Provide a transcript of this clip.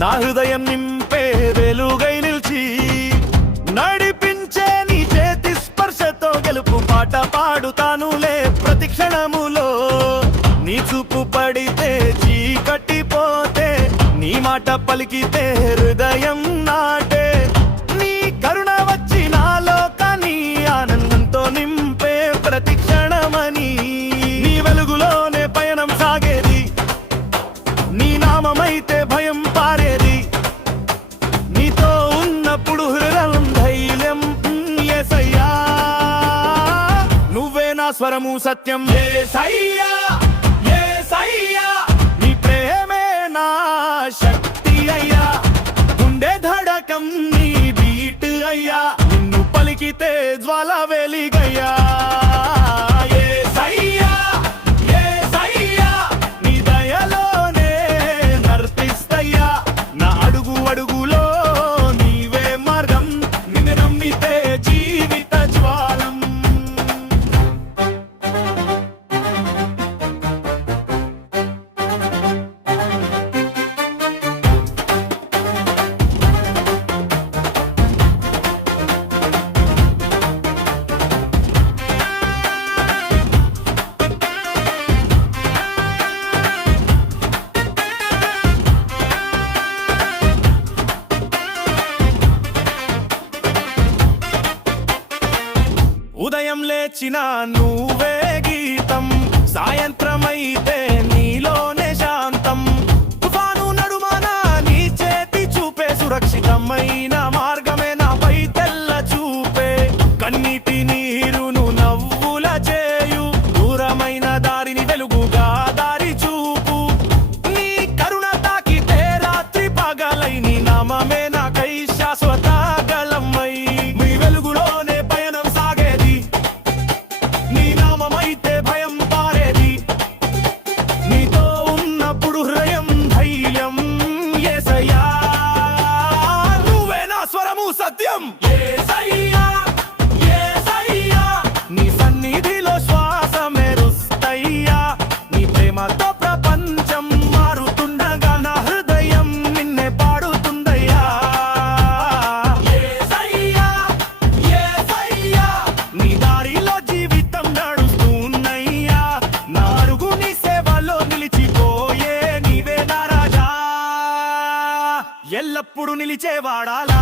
నా హృదయం నింపే వెలుగై నిలిచి నడిపించే నీ చేతి స్పర్శతో గెలుపు పాట పాడుతానులే ప్రతి క్షణములో. నీ చూపు పడితే చీకటిపోతే, నీ మాట పలికితే హృదయం నాటే. నీ కరుణ వచ్చి నాలోకాన్ని ఆనందంతో నింపే ప్రతి క్షణమని. నీ వెలుగులోనే పయనం సాగేది, నీ నామమైతే భయం పారేది. నీతో ఉన్నప్పుడు హృదయం ధైర్యం. యేసయ్యా నువ్వే నా స్వరము సత్యం. యేసయ్యా యేసయ్యా నీ ప్రేమే నా శక్తి అయ్యా. గుండె ధడకం నీ బీట్ అయ్యా, నిన్ను పలికితే జ్వాల వెలిగయ్యా. యేసయ్యా యేసయ్యా నీ దయలోనే నర్తిస్తయ్యా. నా అడుగు అడుగులో నీవే మార్గం, నిన్ను నమ్మితే జీవిత జ్వాలం. ఉదయం లేచిన నువ్వే గీతం, సాయంత్రమైతే నీలోనే శాంతం. తుఫాను నడుమన నీ చేతి చూపే సురక్షితమైన మార్గమే నాపై తెల్ల చూపే. కన్నీటి నీరును నవ్వుల చేయు, దూరమైన దారిని వెలుగుగా దారి చూపు. నీ కరుణ తాకితే రాత్రి పగలై, నీ నామమే నాకై శాశ్వత గలమై. మీ వెలుగులోనే పయనం సాగేది, నీ నామమైతే భయం పారేది. నీతో ఉన్నప్పుడు హృదయం ధైర్యం. యేసయ్యా నువ్వే నా స్వరము సత్యం. యేసయ్యా యేసయ్యా నీ సన్నిధిలో శ్వాస మెరుస్తయ్యా. నీ ప్రేమతో ప్రపంచం మారుతుండగా నా హృదయం నిన్నే పాడుతుందయ్యా. యేసయ్యా యేసయ్యా నీ దారిలో జీవితం నడుస్తున్నయ్యా. నా అడుగు నీ సేవలో నిలిచిపోయే, నీవే నా రాజా, ఎల్లప్పుడు నిలిచేవాడాలా.